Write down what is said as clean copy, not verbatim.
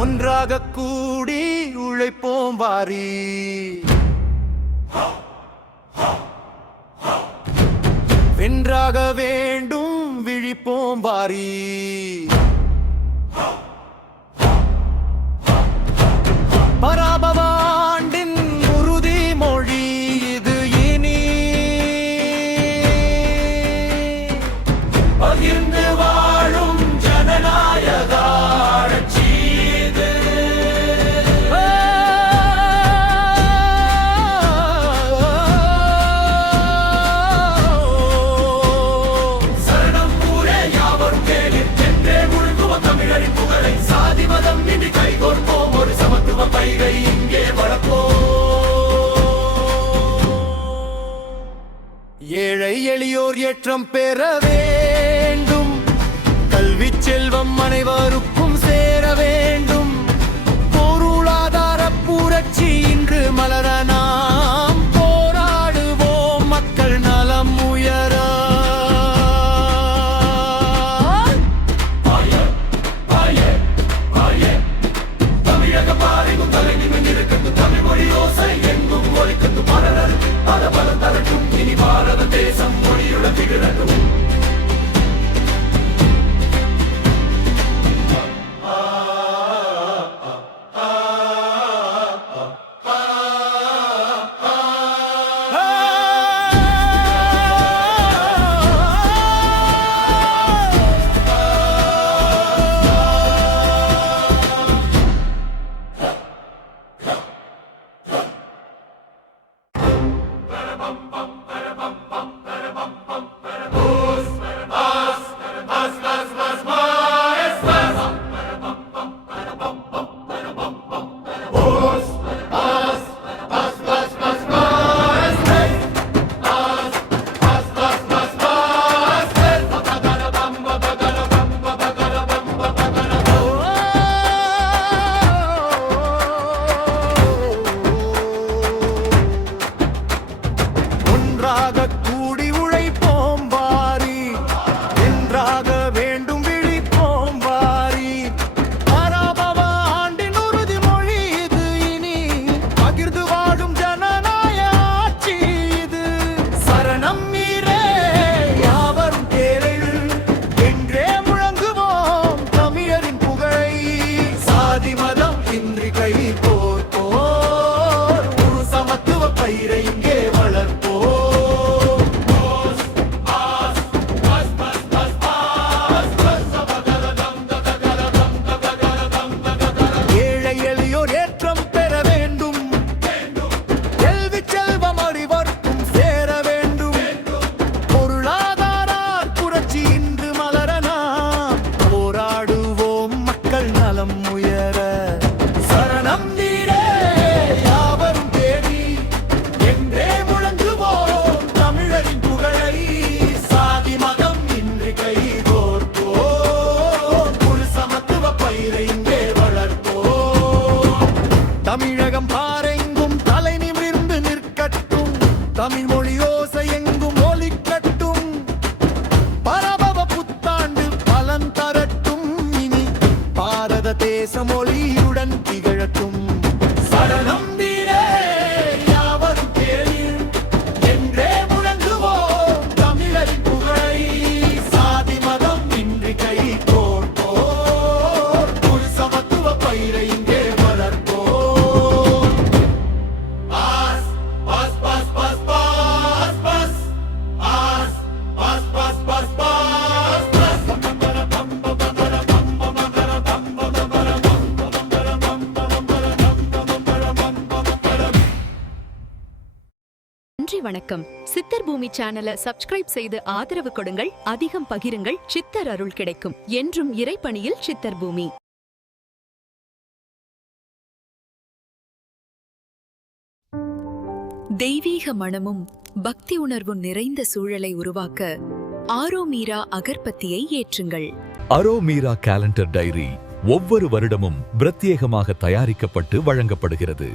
ஒன்றாக கூடி உழைப்போம் வாரி, வென்றாக வேண்டும் விழிப்போம் வாரி. பராபவ ஆண்டின் உறுதி மொழி இது இனி, பகிர்ந்து வாழும் ஜனநாயக ஆட்சி இது. சரணம் கூறே யாவரும் கேளு என்றே முழுங்குவோம் தமிழரின் புகழை. சாதி மதம் இனி கைகோர்ப்போம், ஒரு சமத்துவ பைகை இங்கே வளர்ப்போம். ஏழை எளியோர் ஏற்றம் பெற வேண்டும், கல்வி செல்வம் அனைவருக்கும் சேர வேண்டும். பொருளாதார புரட்சி இன்று மலர நாம் போராடுவோம், மக்கள் நலம் உயர. தமிழக பாறைக்கும் தலை நிமிர்ந்து இருக்கட்டும், தமிழ் மொழி ஓசை எங்கும் ஒலிக்கட்டும். மலர் பல பலம் தரட்டும், இனி பாரத தேசம் மொழியுட திகழட்டும். ஒன்றாக கூடி உழைப்போம் வாரி, வென்றாக வேண்டும் விழிப்போம் வாரி. பராபவ ஆண்டின் உறுதி மொழி இது இனி, பகிர்ந்து வாழும் ஜனநாயக ஆட்சி இது. சரணம் மீறே யாவரும் கேளு என்றே முழங்குவோம் தமிழரின் புகழை. சாதி மதம் இன்றி கை கோர்ப்போர், ஒரு சமத்துவ பயிரை இங்கே வளர்ப்போம். ஏழை எளியோர் ஏற்றம் பெற வேண்டும், கல்வி செல்வம் அறிவர்க்கும் சேர வேண்டும். பொருளாதார புரட்சி இன்று மலர நாம் போராடுவோம், மக்கள் நலம் உயர. சரணம் நீரே யாவரும் தேடி என்றே முழங்குவோம் தமிழரின் புகழை. சாதி மதம் இன்றி கை கோர்ப்போம், ஒரு சமத்துவ பயிரை இங்கே வளர்ப்போம். தமிழகம் பாரெங்கும் தலை நிமிர்ந்து நிற்கட்டும், தமிழ் மொழி ஓசை எங்கும் ஒலிக்கட்டும். பரபவ புத்தாண்டு பலன் தரட்டும், இனி பாரத தேசம் ஒளியுடன் திகழட்டும். சரணம் நீரே யாவரும் கேளீர் என்றே முழங்குவோம் தமிழரின் புகழை. சாதி மதம் இன்றி கை கோர்ப்போர், ஒரு சமத்துவ பயிரை இங்கே வளர்ப்போம். பாஸ் பாஸ் பாஸ் பாஸ் பாஸ் பாஸ் பாஸ் பாஸ் பாஸ் பாஸ் பாஸ் நன்றி வணக்கம். சித்தர் பூமி சேனலை சப்ஸ்கிரைப் செய்து ஆதரவு கொடுங்கள், அதிகம் பகிருங்கள், சித்தர் அருள் கிடைக்கும். என்றும் இறைப்பணியில் சித்தர் பூமி. தெய்வீக மனமும் பக்தி உணர்வும் நிறைந்த சூழலை உருவாக்க ஆரோமீரா அகர்பத்தியை ஏற்றுங்கள். அரோமீரா கேலண்டர் டைரி ஒவ்வொரு வருடமும் பிரத்யேகமாக தயாரிக்கப்பட்டு வழங்கப்படுகிறது.